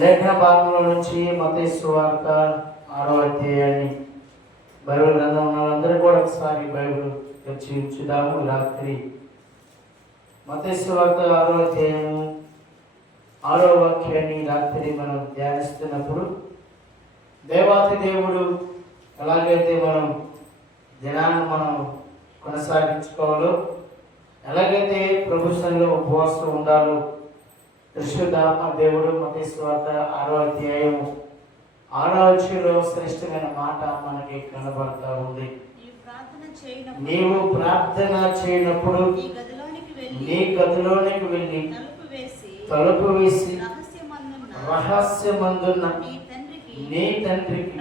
లేఖన భాగంలో నుంచి మత్తయి సువార్త 6వ అధ్యాయాన్ని బైబిల్ గ్రంథం ఉన్న వాళ్ళందరూ కూడా ఒకసారి బైబిల్ తెచ్చి ఉంచుదాము. రాత్రి మత్తయి సువార్త 6వ అధ్యాయము 6వ వాక్యాన్ని రాత్రి మనం ధ్యానిస్తున్నప్పుడు దేవాతి దేవుడు ఎలాగైతే మనం దినాన్ని మనం కొనసాగించుకోవాలో, ఎలాగైతే ప్రభు సన్నిధిలో ఉపవాసం ఉండాలో పరిశుద్ధాత్మ దేవుడు మత్తయి సువార్త 6వ అధ్యాయం 6వ వచనంలో శ్రేష్టమైన మాట మనకి కనబడతా ఉంది. నీవు ప్రార్థన చేయనప్పుడు నీ గదిలోనికి వెళ్ళి తలుపు వేసి రహస్యమందున్న నీ తండ్రికి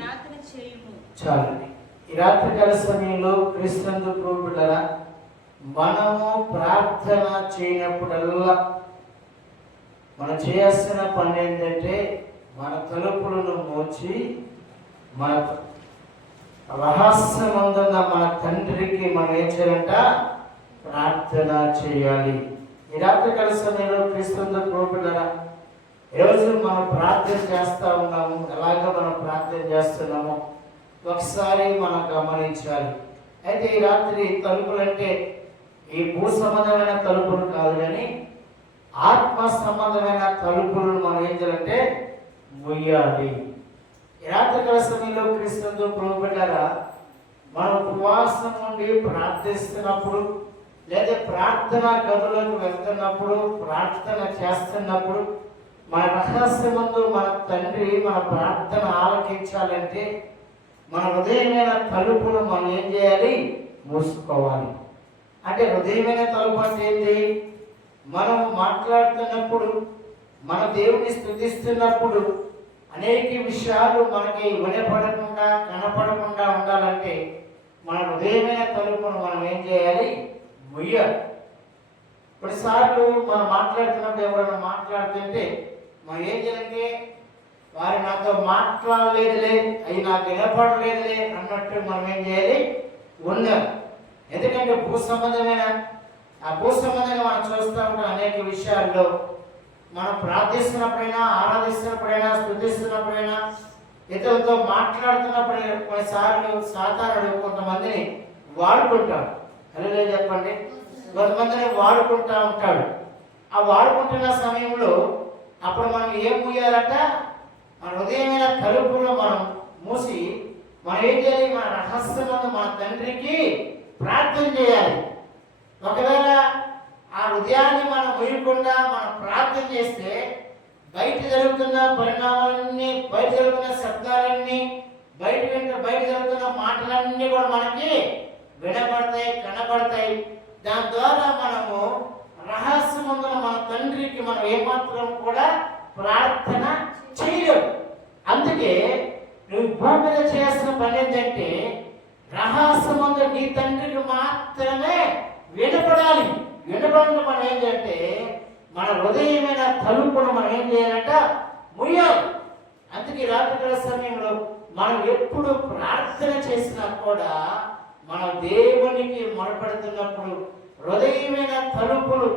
చాలండి. ఈ రాత్రికాల సమయంలో క్రీస్తునందు ప్రియమైన మనము ప్రార్థన చేయనప్పుడల్లా మనం చేయాల్సిన పని ఏంటంటే మన తలుపులను మోచి మన రహస్యమందున్న మన తండ్రికి మనం ఏం చేయాలంట? ప్రార్థన చేయాలి. ఈ రాత్రికాల సమయంలో క్రీస్తునందు ప్రియమైన ఈరోజు మనం ప్రార్థన చేస్తూ ఉన్నాము. ఎలాగ మనం ప్రార్థన చేస్తున్నాము ఒకసారి మనం గమనించాలి. అయితే ఈ రాత్రి తలుపులు అంటే ఈ భూ సంబంధమైన తలుపులు కాదు, కానీ ఆత్మ సంబంధమైన తలుపులను మనం ఏం చేయాలంటే మొయ్యాలి. ఈ రాత్రికాల సమయంలో క్రీస్తునందు ప్రియమైన మనం ఉపవాసం నుండి ప్రార్థిస్తున్నప్పుడు, లేదా ప్రార్థన గదులకు వెళ్తున్నప్పుడు, ప్రార్థన చేస్తున్నప్పుడు మన రహస్యమందు మన తండ్రి మన ప్రార్థన ఆలకించాలంటే మన హృదయమైన తలుపులు మనం ఏం చేయాలి? మూసుకోవాలి. అంటే హృదయమైన తలుపు అంటే ఏంటి? మనం మాట్లాడుతున్నప్పుడు, మన దేవుని స్తుతిస్తున్నప్పుడు అనేక విషయాలు మనకి వినపడకుండా కనపడకుండా ఉండాలంటే మన హృదయమైన తలుపును మనం ఏం చేయాలి? ముయ్యాలి. కొన్నిసార్లు మనం మాట్లాడుతున్నప్పుడు ఎవరైనా మాట్లాడుతుంటే మనం ఏం చేయాలంటే వారు నాతో మాట్లాడలేదులే, అవి నాకు వినపడలేదులే అన్నట్టు మనం ఏం చేయాలి? ఉండాలి. ఎందుకంటే భూ సంబంధమైన మనం చూస్తూ ఉంటాం. అనేక విషయాల్లో మనం ప్రార్థిస్తున్నప్పుడైనా, ఆరాధిస్తున్నప్పుడైనా, స్తుతిస్తున్నప్పుడైనా, ఇతరులతో మాట్లాడుతున్నప్పుడు కొన్నిసార్లు సాతానుడు కొంతమందిని వాడుకుంటాడు. అలా చెప్పండి, కొంతమందిని వాడుకుంటూ ఉంటాడు. ఆ వాడుకుంటున్న సమయంలో అప్పుడు మనం ఏం మూయాలట? మన హృదయమైన తలుపులను మనం మూసి మనం ఏం చేయాలి? మన రహస్యమును మన తండ్రికి ప్రార్థన చేయాలి. ఒకవేళ ఆ హృదయాన్ని మనం మూయకుండా మనం ప్రార్థన చేస్తే బయట జరుగుతున్న పరిణామాలన్నీ, బయట జరుగుతున్న శబ్దాలన్నీ, బయట జరుగుతున్న మాటలన్నీ కూడా మనకి వినపడతాయి, కనపడతాయి. దాని ద్వారా మనము రహస్యమందున మన తండ్రికి మనం ఏమాత్రం కూడా ప్రార్థన చేయలేము. అందుకే నువ్వు భూమి మీద చేయాల్సిన పని ఏంటంటే రహస్యమందు నీ తండ్రికి మాత్రమే వినపడాలి. వినపడంలో మనం ఏంటంటే మన హృదయమైన తలుపును మనం ఏం చేయాలంట? ముయ్యాలి. అందుకే రాత్రికాల సమయంలో మనం ఎప్పుడు ప్రార్థన చేసినా కూడా మనం దేవునికి మొరపెడుతున్నప్పుడు హృదయమైన తలుపులు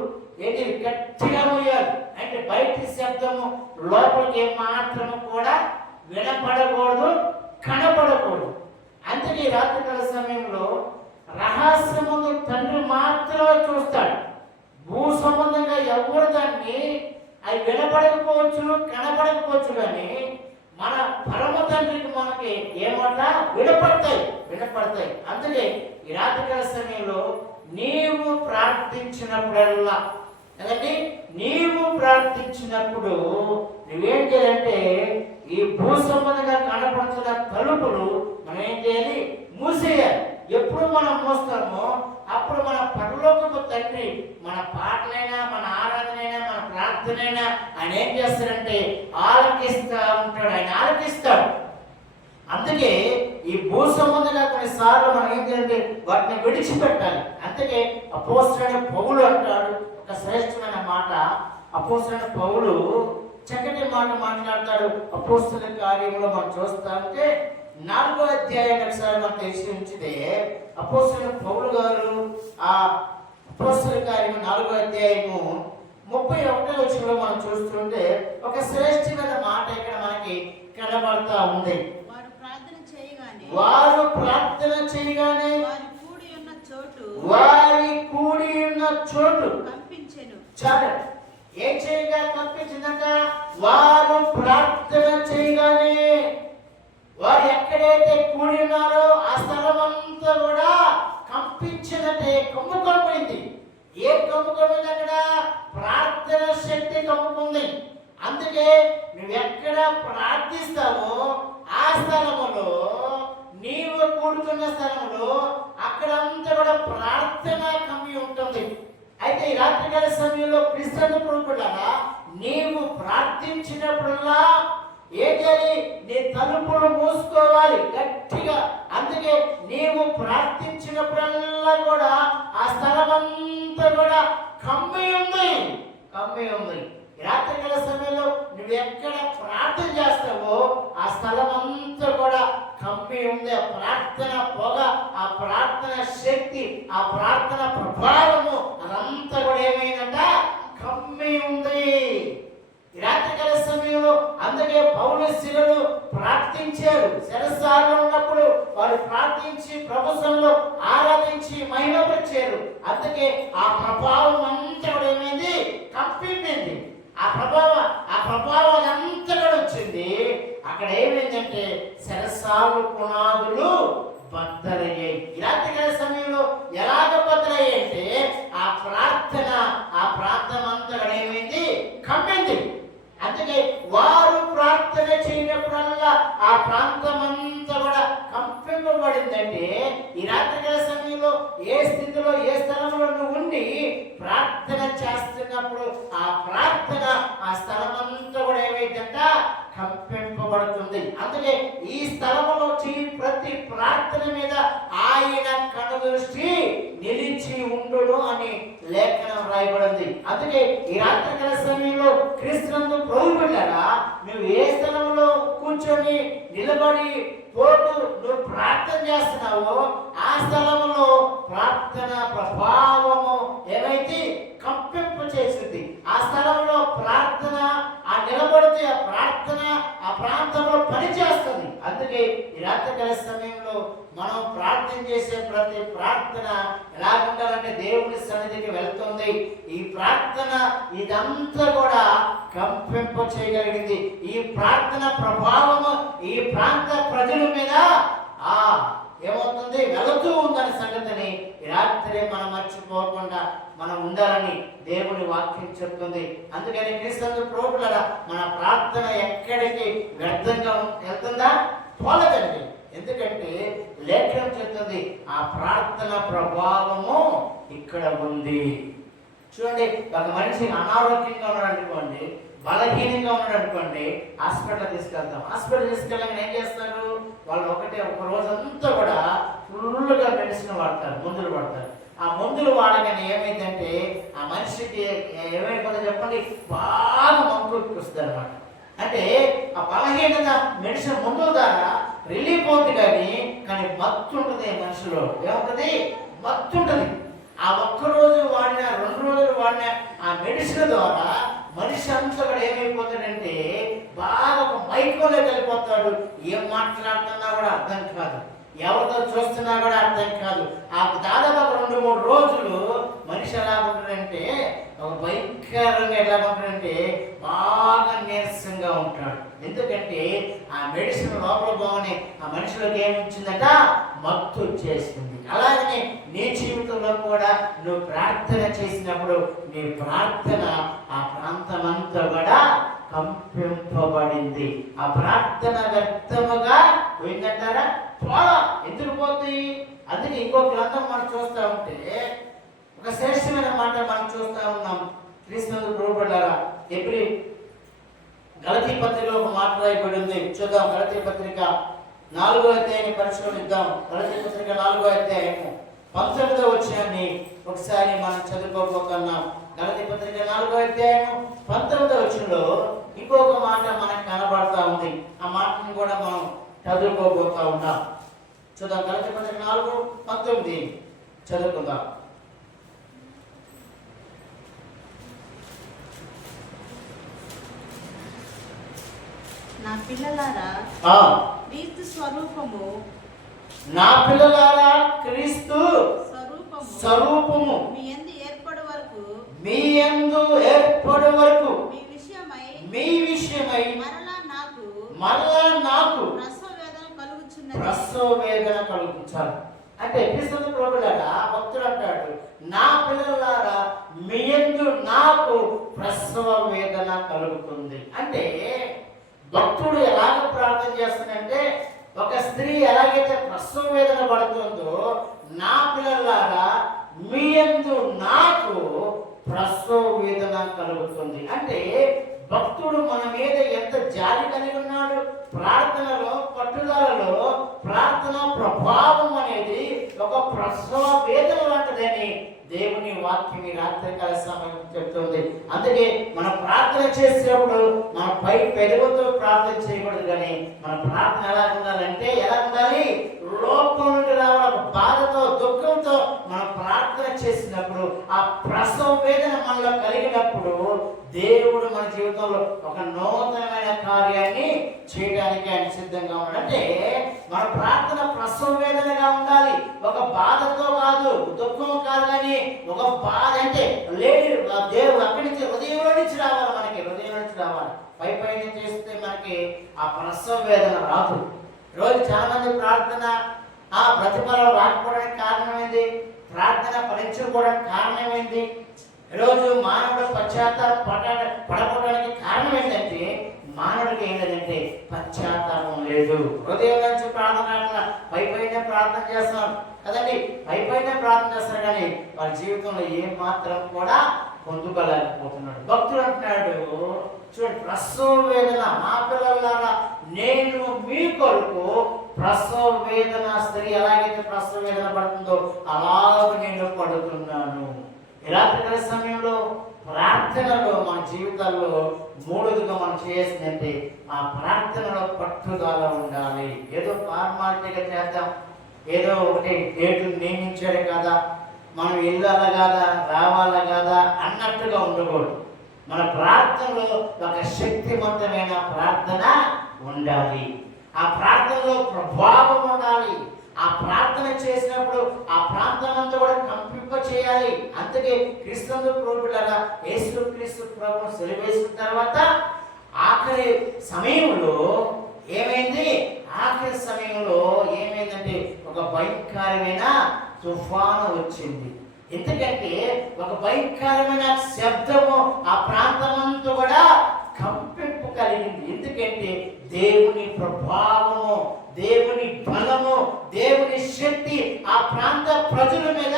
ఏంటి? గట్టిగా ముయ్యాలి. అంటే బయటి శబ్దము లోపలికి ఏమాత్రము కూడా వినపడకూడదు, కనపడకూడదు. అందుకే రాత్రికాల సమయంలో రహస్యముందు తండ్రి మాత్రమే చూస్తాడు. భూ సంబంధంగా ఎవరు దాన్ని అవి వినపడకపోవచ్చు, కనపడకపోవచ్చు, కానీ మన పరమ తండ్రికి మనకి ఏమంట? వినపడతాయి. అందుకే ఈ రాత్రికాల సమయంలో నీవు ప్రార్థించినప్పుడల్లా, కదండి, నీవు ప్రార్థించినప్పుడు నువ్వేం చేయాలంటే ఈ భూ సంబంధంగా కనపడుతున్న తలుపులు మనం ఏం చేయాలి? మూసేయాలి. ఎప్పుడు మనం మూస్తామో అప్పుడు మన పరలోకపు తండ్రి మన పాటలైనా, మన ఆరాధనైనా, మన ప్రార్థనైనా ఆయన ఏం చేస్తాడంటే ఆలకిస్తూ ఉంటాడు. ఆయన ఆలకిస్తాడు. అందుకే ఈ భూ సంబంధంగా కొన్నిసార్లు మనం ఏం చేయాలంటే వాటిని విడిచిపెట్టాలి. అందుకే అపోస్తలుడైన పౌలు అంటాడు ఒక శ్రేష్టమైన మాట. అపోస్తలుడైన పౌలు చక్కటి మాట మాట్లాడతాడు. అపోస్తల కార్యంలో మనం చూస్తా ఉంటే 4వ అధ్యాయం ఒకసారి మనం తెలిసి ఉంచితే అపోస్తలుడైన పౌలు గారు ఆ అపోస్తల కార్యం 4వ అధ్యాయము 31వ వచనంలో మనం చూస్తుంటే ఒక శ్రేష్టమైన మాట కనబడతా ఉంది. వారు ప్రార్థన చేయగానే వారి కూడి ఉన్న చోటు కంపించెను. చాలు. ఏం చేయగా కంపించిందంట? వారు ప్రార్థన చేయగానే, వారు ఎక్కడైతే కూడి ఉన్నారో ఆ స్థలం అంతా కూడా కంపించినట్టే కమ్ముకోపోయింది. ఏ కమ్ముకోపోయింది? అక్కడ ప్రార్థన శక్తి కమ్ముకుంది. అందుకే నువ్వు ఎక్కడ ప్రార్థిస్తావో ఆ స్థలములో, నీవు కూడుకున్న స్థలంలో అక్కడంతా కూడా ప్రార్థన కమ్మి ఉంటుంది. అయితే ఈ రాత్రికాల సమయంలో క్రీస్తు ప్రభువులారా, నీవు ప్రార్థించినప్పుడల్లా ఏం చేయాలి? నీ తలుపులు మూసుకోవాలి గట్టిగా. అందుకే నీవు ప్రార్థించినప్పుడల్లా కూడా ఆ స్థలం అంతా కూడా కమ్మి ఉంది. రాత్రికాల సమయంలో నువ్వు ఎక్కడ ప్రార్థన చేస్తావో ఆ స్థలం అంతా కూడా కమ్మి ఉంది. ఆ ప్రార్థన పొగ, ఆ ప్రార్థన శక్తి, ఆ ప్రార్థన ప్రభావము అదంతా కూడా ఏమైందంట? కమ్మి ఉంది రాత్రికాల సమయంలో. అందుకే పౌలు శిలలు ప్రార్థించారు. శిరస్సాలో ఉన్నప్పుడు వారు ప్రార్థించి ప్రభుత్వంలో ఆరాధించి మహిమపరిచారు. అందుకే ఆ ప్రభావం అంతా కూడా ఏమైంది? కంపింది. ఆ ప్రభావం అంతా కూడా వచ్చింది. అక్కడ ఏమైందంటే శిరస్సాలు పునాదులు బద్దలయ్యాయి. రాత్రికాల సమయంలో ఎలాగ బద్దలయ్యాయి అంటే ఆ ప్రార్థన అంతా కూడా ఏమైంది? కమ్మింది. అందుకే వారు ప్రార్థన చేయనప్పుడల్లా ఆ ప్రాంతం అంతా కూడా కంపింపబడిందంటే ఈ రాత్రికాల సమయంలో ఏ స్థితిలో, ఏ స్థలంలో నువ్వు ఉండి ప్రార్థన చేస్తున్నప్పుడు ఆ ప్రార్థన ఆ స్థలం అంతా కూడా ఏమైందంట? కంపింపబడుతుంది. అందుకే ఈ స్థలంలో ప్రతి ప్రార్థన మీద ఆయన కనుదృష్టి నిలిచి ఉండును అని లేఖనం రాయబడింది. అందుకే ఈ రాత్రికాల సమయంలో క్రీస్తునందు ప్రభువులారా, నువ్వు ఏ స్థలంలో కూర్చొని నిలబడి పోతూ నువ్వు ప్రార్థన చేస్తున్నావో ఆ స్థలంలో ప్రార్థన ప్రభావము ఏమైతే కంపింపు చేసింది. ఆ స్థలంలో ప్రార్థన ఆ నిలబడితే ఆ ప్రార్థన ఆ ప్రాంతంలో పనిచేస్తుంది. అందుకే ఈ రాత్రికాల సమయంలో మనం ప్రార్థన చేసే ప్రతి ప్రార్థన ఎలా ఉండాలంటే దేవుని సన్నిధికి వెళ్తుంది. ఈ ప్రార్థన ఇదంతా కూడా కంపింపు చేయగలిగింది. ఈ ప్రార్థన ప్రభావము ఈ ప్రాంత ప్రజల మీద ఏమవుతుంది? వెళుతూ ఉందనే సంగతిని ఈ రాత్రి మనం మర్చిపోకుండా మనం ఉండాలని దేవుని వాక్యం చెప్తుంది. అందుకని క్రీస్తు ప్రభువులారా, మన ప్రార్థన ఎక్కడికి వ్యర్థంగా వెళ్తుందా? పోలేదండి. ఎందుకంటే లేఖనం చెప్తుంది ఆ ప్రార్థన ప్రభావము ఇక్కడ ఉంది. చూడండి, ఒక మనిషి అనారోగ్యంగా ఉన్నాడు అనుకోండి, బలహీనంగా ఉన్నాడు అనుకోండి, హాస్పిటల్ తీసుకెళ్తాం. హాస్పిటల్ తీసుకెళ్ళగానే ఏం చేస్తారు? వాళ్ళు ఒక రోజంతా కూడా ఫుల్గా మెడిసిన్ వాడతారు, మందులు వాడతారు. ఆ మందులు వాడగానే ఏమైందంటే ఆ మనిషికి ఏమైపోతుందో చెప్పండి? బాగా మంకు వస్తుంది అనమాట. అంటే ఆ బలహీనత మెడిసిన్ మందుల ద్వారా రిలీఫ్ అవుతుంది. కానీ మత్తు ఉంటుంది మనిషిలో. ఏముంటుంది? మత్తు ఉంటుంది. ఆ ఒక్కరోజు వాడిన, 2 రోజులు వాడిన ఆ మెడిసిన్ ద్వారా మనిషి అంతా కూడా ఏమైపోతాడంటే బాగా ఒక మైకోలో వెళ్ళిపోతాడు. ఏం మాట్లాడుతున్నా కూడా అర్థం కాదు, ఎవరితో చూస్తున్నా కూడా అర్థం కాదు. ఆ దాదాపు 2-3 రోజులు మనిషి ఎలా ఉంటాడంటే ఒక భయంకరంగా ఎలా ఉంటాడంటే బాగా నీరసంగా ఉంటాడు. ఎందుకంటే ఆ మెడిసిన్ లోపల బాగుని ఆ మనిషిలోకి ఏమిచ్చిందట? మత్తు వచ్చేసింది. అలాగనే నీ జీవితంలో కూడా నువ్వు ప్రార్థన చేసినప్పుడు నీ ప్రార్థన ఆ ప్రాంతం అంతా కూడా కంపింపబడింది. ఆ ప్రార్థన వ్యర్థముగా పోయిందంటారా? పోలా. ఎందుకు పోతుంది? అందుకే ఇంకో గ్రంథం మనం చూస్తూ ఉంటే ఒక శ్రేష్టమైన మాట మనం చూస్తూ ఉన్నాం. క్రీస్తు ప్రభువులారా, గలతీ పత్రికలో ఒక మాట రాయబడింది. చూద్దాం. గలతీ పత్రిక 4వ అధ్యాయాన్ని పరిశీలిద్దాం. గలతీ పత్రిక 4వ అధ్యాయము 19వ వచనాన్ని ఒకసారి మనం చదువుకోబోతున్నాం. గలతీ పత్రిక 4వ అధ్యాయము 19వ వచనంలో ఇంకొక మాట మనకు కనబడతా ఉంది. ఆ మాటను కూడా మనం చదువుకోబోతా ఉన్నాం. చూద్దాం. గలతీ పత్రిక 4:19 చదువుకుందాం. నా పిల్లలారా ఆ, క్రీస్తు స్వరూపము నా పిల్లలారా క్రీస్తు స్వరూపము స్వరూపము మీ యందు ఏర్పడు వరకు మీ యందు ఏర్పడు వరకు మీ విషయమై మరలా నాకు ప్రసవ వేదన కలుగుచున్నది. ప్రసవ వేదన కలుగుతారు అంటే క్రీస్తు ప్రభులారా భక్తుడు అంటాడు, నా పిల్లలారా మీ యందు నాకు ప్రసవ వేదన కలుగుతుంది. అంటే భక్తుడు ఎలాగ ప్రార్థన చేస్తాడంటే, ఒక స్త్రీ ఎలాగైతే ప్రసవ వేదన పడుతుందో, నా పిల్లలారా మీ యందు నాకు ప్రసవ వేదన కలుగుతుంది. అంటే భక్తుడు మన మీద ఎంత జాలి కలిగి ఉన్నాడు. ప్రార్థనలో పట్టుదలలో ప్రార్థన ప్రభావం అనేది ఒక ప్రసవ వేదన లాంటిదని దేవుని వాక్యం ఈ రాత్రికాల సమయం చెప్తుంది. అందుకే మన ప్రార్థన చేసేటప్పుడు మన పై పెదవుతో ప్రార్థన చేయకూడదు, కానీ మన ప్రార్థన ఎలా ఉండాలంటే, ఎలా ఉండాలి, లోపల నుండి రావాలి. బాధతో దుఃఖంతో మనం ప్రార్థన చేసినప్పుడు, ఆ ప్రసవ వేదన మనలో కలిగినప్పుడు దేవుడు మన జీవితంలో ఒక నూతనమైన కార్యాన్ని చేయడానికి ఆయన సిద్ధంగా ఉన్నాడు. అంటే మన ప్రార్థన ప్రసవ వేదనగా ఉండాలి, ఒక బాధతో కాదు, దుఃఖం కాదు, కానీ ఒక బాధ అంటే లేని దేవుడు అక్కడి నుంచి హృదయంలో నుంచి రావాలి. మనకి హృదయం నుంచి రావాలి. పై పైన చేస్తే మనకి ఆ ప్రసవ వేదన రాదు. రోజు చాలా మంది ప్రార్థన ఆ ప్రతిఫలం రాకపోవడానికి కారణమైంది, ప్రార్థన ఫలించకపోవడానికి కారణమైంది. ఈరోజు మానవుడు పడకపోవడానికి కారణం ఏంటంటే, మానవుడికి ఏం లేదంటే పశ్చాత్తాపం లేదు. హృదయం నుంచి ప్రార్థన పై పైన ప్రార్థన చేస్తాం కదండి, పై పైన ప్రార్థన చేస్తారు, కానీ వాళ్ళ జీవితంలో ఏం మాత్రం కూడా పొందుకోలేకపోతున్నాడు. భక్తుడు అంటున్నాడు, చూడండి, ప్రసవ వేదన నా పిల్లలారా నేను మీ కొరకు ప్రసవ వేదన, స్త్రీ ఎలాగైతే ప్రసవ వేదన పడుతుందో అలాగ నేను పడుతున్నాను. ఈ రాత్రి సమయంలో ప్రార్థనలో మన జీవితాల్లో మూడుగా మనం చేయాల్సిందంటే ఆ ప్రార్థనలో పట్టుదల ఉండాలి. ఏదో ఫార్మాలిటీగా చేద్దాం, ఏదో ఒకటి డేట్లు నియమించాడు కదా, మనం వెళ్ళాలా కాదా, రావాలా కాదా అన్నట్టుగా ఉండకూడదు. మన ప్రార్థనలో ఒక శక్తివంతమైన ప్రార్థన ఉండాలి. ఆ ప్రార్థనలో ప్రభావం ఉండాలి. ఆ ప్రార్థన చేసినప్పుడు ఆ ప్రాంతం అంతా కూడా కంపింప చేయాలి. అందుకే క్రీస్తు ప్రభువులారా యేసు క్రీస్తు ప్రభువును సిలువేసిన తర్వాత ఆఖరి సమయంలో ఏమైంది, ఆఖరి సమయంలో ఏమైందంటే ఒక భయంకరమైన తుఫాను వచ్చింది. ఎందుకంటే ఒక భయంకరమైన శబ్దము ఆ ప్రాంతమంతా కూడా కంపింపు కలిగింది. ఎందుకంటే దేవుని ప్రభావము, దేవుని బలము, దేవుని శక్తి ఆ ప్రాంత ప్రజల మీద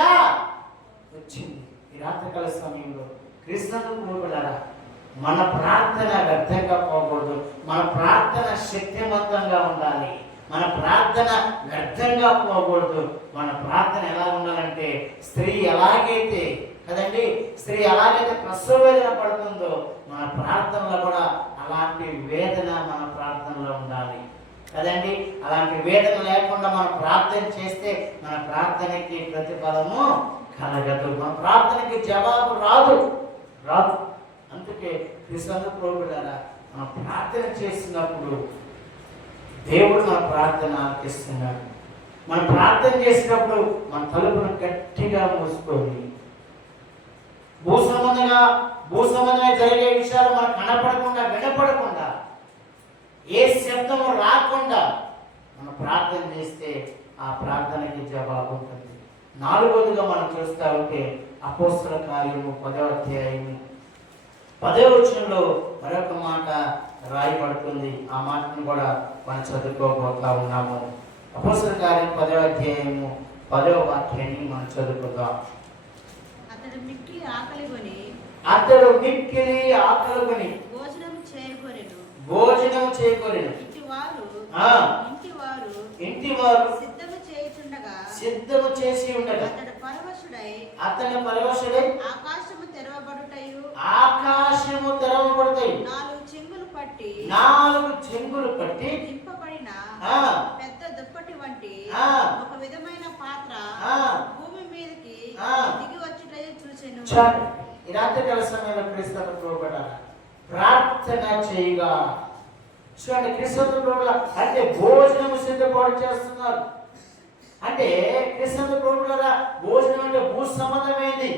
వచ్చింది. ఈ రాత్రికాల సమయంలో క్రీస్తు ప్రభువులారా మన ప్రార్థన వ్యర్థంగా పోకూడదు. మన ప్రార్థన శక్తివంతంగా ఉండాలి. మన ప్రార్థన వ్యర్థంగా పోకూడదు. మన ప్రార్థన ఎలా ఉండాలంటే, స్త్రీ ఎలాగైతే కదండి, స్త్రీ ఎలాగైతే ప్రసవ వేదన పడుతుందో మన ప్రార్థనలో కూడా అలాంటి వేదన మన ప్రార్థనలో ఉండాలి కదండి. అలాంటి వేదన లేకుండా మనం ప్రార్థన చేస్తే మన ప్రార్థనకి ప్రతిఫలము కలగదు, మన ప్రార్థనకి జవాబు రాదు. అందుకే క్రీస్తు ప్రభువులారా మనం ప్రార్థన చేసినప్పుడు దేవుడు మన ప్రార్థన ఆలకిస్తున్నాడు. మనం ప్రార్థన చేసినప్పుడు మన తలుపును గట్టిగా మూసుకొని భూసంబంధంగా జరిగే విషయాలు మనకు కనపడకుండా, వినపడకుండా, ఏ శబ్దము రాకుండా మనం ప్రార్థన చేస్తే ఆ ప్రార్థనకి జవాబు ఉంటుంది. నాలుగోదిగా మనం చూస్తూ ఉంటే అపోస్తల కార్యము 10వ అధ్యాయము 10వ వచనంలో మరొక మాట రాయబడుతుంది. ఆ మాటను కూడా మనం చదువుకోబోతా ఉన్నాము. అపోస్తల కార్యం 10వ అధ్యాయము 10వ వాక్యాన్ని మనం చదువుకుందాం. అతడు మిక్కిలి ఆకలిగొని భోజనం చేయకొనెను. ఇంటివారు సిద్ధము చేసి ఉండగా అతడు పరవశుడై ఆకాశము తెరవబడతాయి. 4 చెంగులు పట్టి నింపబడిన పెద్ద దుప్పటి వంటి ఒక విధమైన పాత్ర భూమి మీదకి దిగి వచ్చుటయు చూసెను. ఈ రాత్రి కాల సమయంలో క్రీస్తు ప్రభువులారా ప్రార్థన చేయగా చూడండి, క్రీస్తు ప్రభువుల అంటే భోజనం సిద్ధపాటు చేస్తున్నారు. అంటే క్రీస్తు ప్రభువుల భోజనం అంటే భూ సంబంధమైంది,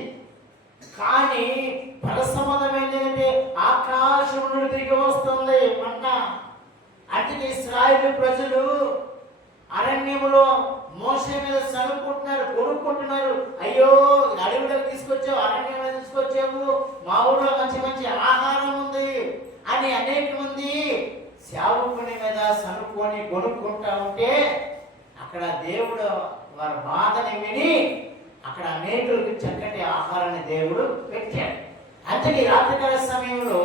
కానీ పర సంబంధమైంది. అంటే ఆకాశం నుండి దిగి వస్తుంది మన్నా. అందుకే ఇశ్రాయేలు ప్రజలు అరణ్యములో మోషే మీద సనుక్కుంటున్నారు, కొనుక్కుంటున్నారు. అయ్యో, అడవిలోకి తీసుకొచ్చావు, అరణ్యంలో తీసుకొచ్చావు, మా ఊళ్ళో మంచి మంచి ఆహారం ఉంది అని అనేక మంది సేవకుని మీద సనుక్కొని కొనుక్కుంటా ఉంటే అక్కడ దేవుడు వారి బాధని విని అక్కడ అనేకులకు చక్కటి ఆహారాన్ని దేవుడు పెట్టాడు. అందుకే రాత్రికాల సమయంలో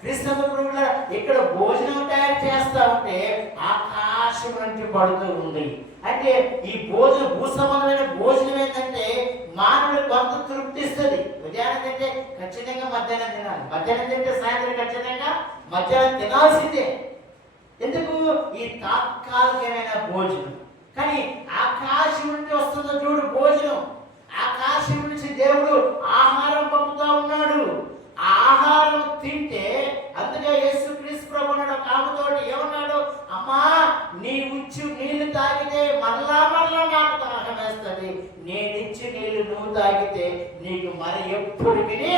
క్రీస్తు ప్రభువుల ఇక్కడ భోజనం తయారు చేస్తా ఉంటే ఆకాశం నుంచి పడుతూ ఉంది. అంటే ఈ భోజనం భూ సంబంధమైన భోజనం ఏంటంటే మానవుడు కొంత తృప్తిస్తుంది. ఉదయాన్నం తింటే ఖచ్చితంగా మధ్యాహ్నం తినాలి, మధ్యాహ్నం తింటే సాయంత్రం ఖచ్చితంగా మధ్యాహ్నం తినాల్సిందే. ఎందుకు? ఈ తాత్కాలికమైన భోజనం. కానీ ఆకాశం నుంచి వస్తుందో చూడు భోజనం, ఆకాశం నుంచి దేవుడు ఆహారం పంపుతా ఉన్నాడు. ఆ ఆహారం తింటే, అందుకే యేసుక్రీస్తు ప్రభు అన్నాడు కాముతోటి, ఏమన్నాడు? అమ్మా, నీవిచ్చు నీళ్లు తాగితే మరలా మరలా నాకు దాహం వేస్తుంది, నేనిచ్చి నీళ్లు నువ్వు తాగితే నీకు మరి ఎప్పటికీ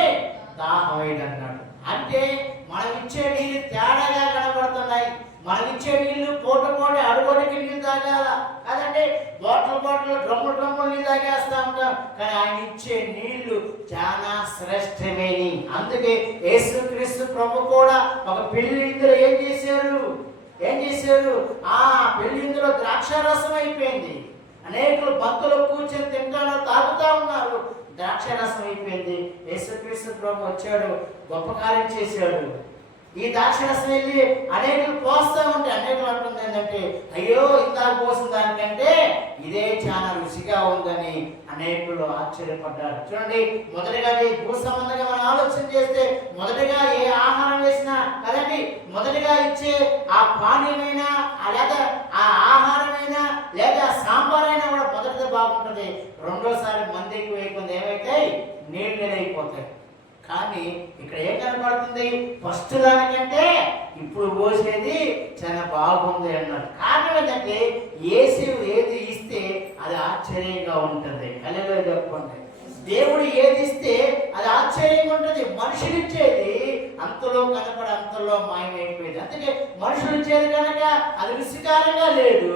దాహం వేయడన్నాడు. అంటే మనం ఇచ్చే నీళ్ళు తేడాగా కనబడుతున్నాయి. మనం ఇచ్చే నీళ్లు పూట అడుగొడికి నీళ్ళు తాగాల, కాదంటే బాటిల్ డ్రమ్ములు నీళ్ళు తాగేస్తా ఉంటాం. కానీ ఆయన ఇచ్చే నీళ్లు చాలా శ్రేష్టమేని. అందుకే యేసుక్రీస్తు ప్రభు కూడా ఒక పెళ్లి ఇందులో ఏం చేశారు? ఆ పెళ్లి ఇందులో ద్రాక్షారసం అయిపోయింది. అనేకులు భక్తులు కూర్చొని తింటానో తాగుతా ఉన్నారు, ద్రాక్షారసం అయిపోయింది. యేసుక్రీస్తు ప్రభు వచ్చాడు, గొప్ప కార్యం చేశాడు. ఈ ద్రాక్షరసం వెళ్ళి అనేకులు పోస్తా ఉంటే అనేకులు అంటుంది ఏంటంటే, అయ్యో ఇందాక పోసిన దానికంటే ఇదే చాలా రుచిగా ఉందని అనేకులు ఆశ్చర్యపడ్డారు. చూడండి, మొదటిగా ఈ భూ సంబంధంగా మనం ఆలోచన చేస్తే మొదటిగా ఏ ఆహారం వేసినా కదండి, మొదటిగా ఇచ్చే ఆ పానీయమైనా లేదా ఆ ఆహారమైనా లేదా సాంబార్ అయినా కూడా మొదటిది బాగుంటుంది. రెండోసారి మంది ఎక్కువ వేయకుండా ఏమైతాయి? నీళ్ళు అయిపోతాయి. కానీ ఇక్కడ ఏం కనపడుతుంది? ఫస్ట్ దానికంటే ఇప్పుడు పోసేది చాలా బాగుంది అన్నారు. కారణం ఏంటంటే యేసు ఏది ఇస్తే అది ఆశ్చర్యంగా ఉంటుంది. హల్లెలూయా చెప్పండి. దేవుడు ఏది ఇస్తే అది ఆశ్చర్యంగా ఉంటుంది. మనుషులు ఇచ్చేది అంతలో కనపడి అంతలో మాయమైపోయింది. అందుకే మనుషులు ఇచ్చేది కనుక అది రుచికారంగా లేదు.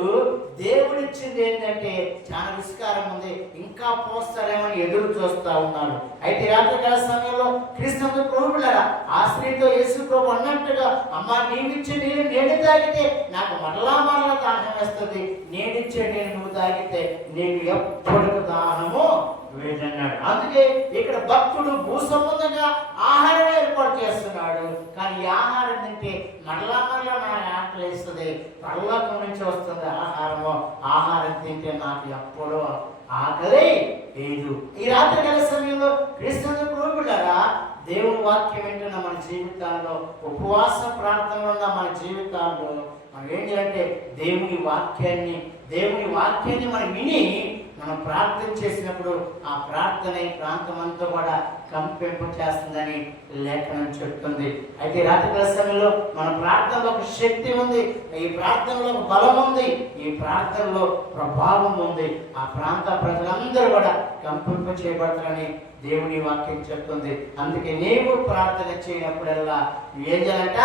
దేవుడు ఇచ్చింది ఏంటంటే చాలా రుచికారం ఉంది, ఇంకా పోస్తారేమని ఎదురు చూస్తా ఉన్నారు. అయితే రాత్రికాల సమయంలో క్రీస్తు ప్రభువులారా ఆ స్త్రీతో యేసు ప్రభు అన్నట్టుగా, అమ్మా, నీవిచ్చే నీళ్ళు నేను తాగితే నాకు మరలా దాహం వేస్తుంది, నేనిచ్చే నీళ్ళు నువ్వు తాగితే నీకు ఎప్పుడు దాహము వేదన్నాడు. అందుకే ఇక్కడ భక్తుడు భూ సంబంధంగా ఆహారం ఏర్పాటు చేస్తున్నాడు. కానీ ఈ ఆహారం తింటే మరలా నాకు ఆకలి వేస్తుంది, పరలోకం నుంచి వస్తుంది ఆహారము. ఆహారం తింటే నాకు ఎప్పుడో ఆకలి లేదు. ఈ రాత్రి కాల సమయంలో క్రీస్తు ప్రభువులారా దేవుని వాక్యం వింటున్న మన జీవితాల్లో, ఉపవాస ప్రార్థనలో ఉన్న మన జీవితాల్లో మనం ఏం చేయాలంటే దేవుని వాక్యాన్ని మనం విని మనం ప్రార్థన చేసినప్పుడు ఆ ప్రార్థన ఈ ప్రాంతం అంతా కూడా కంపింప చేస్తుందని లేఖనం చెప్తుంది. అయితే రాత్రి సమయంలో మన ప్రార్థనలో ఒక శక్తి ఉంది, ఈ ప్రార్థనలో ఒక బలం ఉంది, ఈ ప్రార్థనలో ప్రభావం ఉంది. ఆ ప్రాంత ప్రజలందరూ కూడా కంపింప చేయబడతారని దేవుని వాక్యం చెప్తుంది. అందుకే నీవు ప్రార్థన చేయనప్పుడల్లా ఏం చేయాలంట?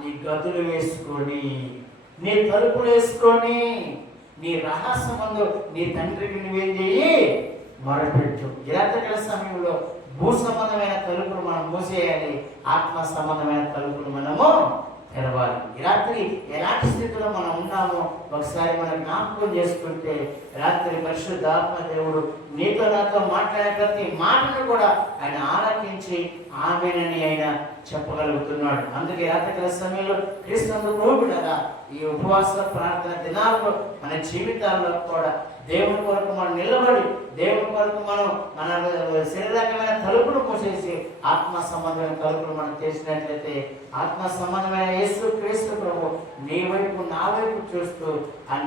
నీ గదులు వేసుకొని, నీ తలుపులు వేసుకొని, నీ రహస్యమందు నీ తండ్రికి నువ్వేం చేయి? మొరపెట్టు. రాత్రికాల సమయంలో భూ సంబంధమైన తలుపులు మనం మూసేయాలి, ఆత్మ సంబంధమైన తలుపులు మనము తెరవాలి. ఈ రాత్రి ఎలాంటి స్థితిలో మనం ఉన్నామో ఒకసారి మనం జ్ఞాపకం చేసుకుంటే, రాత్రి పరిశుద్ధాత్మ దేవుడు నీతో నాతో మాట్లాడే ప్రతి మాటను కూడా ఆయన ఆలకించి ఆమేనని ఆయన చెప్పగలుగుతున్నాడు. అందుకే రాత్రికాల సమయంలో క్రీస్తు ప్రభువులారా ఈ ఉపవాస ప్రార్థన దినాల్లో మన జీవితాల్లో కూడా దేవుని కొరకు మనం నిలబడి, దేవుని కొరకు మనం మన శరీరకమైన తలుపులు మూసేసి ఆత్మ సంబంధమైన తలుపులు మనం చేసినట్లయితే, ఆత్మ సంబంధమైన యేసు క్రీస్తు ప్రభు నీ వైపు నా వైపు చూస్తూ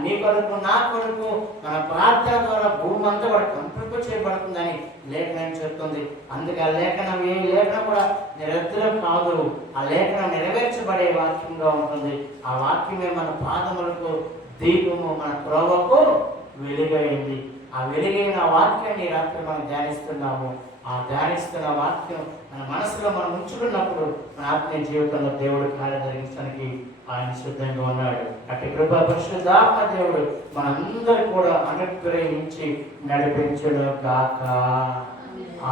నీ కొరకు నా కొరకు మన ప్రార్థన ద్వారా భూమి అంతా కూడా కంపింప చేయబడుతుందని లేఖనం చెప్తుంది. అందుకే ఆ లేఖనం ఏ లేఖనం కూడా నిరర్థం కాదు, ఆ లేఖనం నెరవేర్చబడే వాక్యంగా ఉంటుంది. ఆ వాక్యమే మన పాదములకు దీపము, మన త్రోవకు వెలుగైంది. ఆ వెలుగైన వాక్యాన్ని రాత్రి మనం ధ్యానిస్తున్నాము. ఆ ధ్యానిస్తున్న వాక్యం మన మనసులో మనం ఉంచుకున్నప్పుడు మన ఆత్మీయ జీవితంలో దేవుడు కార్యం జరిగించడానికి ఆయన సిద్ధంగా ఉన్నాడు. అట్టి కృప పరిశుద్ధాత్మ దేవుడు మనందరూ కూడా అనుగ్రహించి నడిపించును గాక.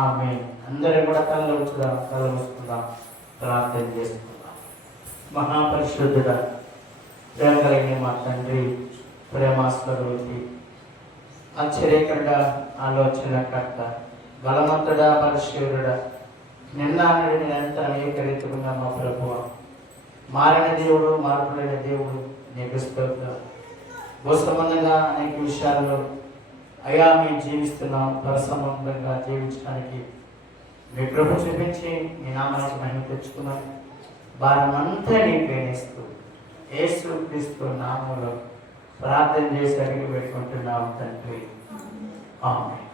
ఆమేన్. అందరూ కూడా తల మూసుకుందాం, ప్రార్థన చేసుకుందాం. మహాపరిశుద్ధుడా, ప్రేమ కలిగిన మా తండ్రి, ప్రేమాస్వరూపి, ఆశ్చర్యకరుడా, ఆలోచనకర్త, బలవంతుడా, పరిశీలుడా, నిన్న నిరంతరం ఏకరీతిగా మా ప్రభువ, మారిన దేవుడు, మార్పులైన దేవుడు నీకు స్తోత్రం. భూసంబంధంగా అనేక విషయాల్లో అయ్యా మేము జీవిస్తున్నాం, పరసంబంధంగా జీవించడానికి మీ కృప చూపించి మీ నామానికి మహిమ తెచ్చుకున్నాం. భారం అంతా నీకే నేస్తూ యేసు క్రీస్తు నామములో ప్రార్థన చేసి అడిగి పెట్టుకుంటున్నాం తండ్రి. ఆమేన్.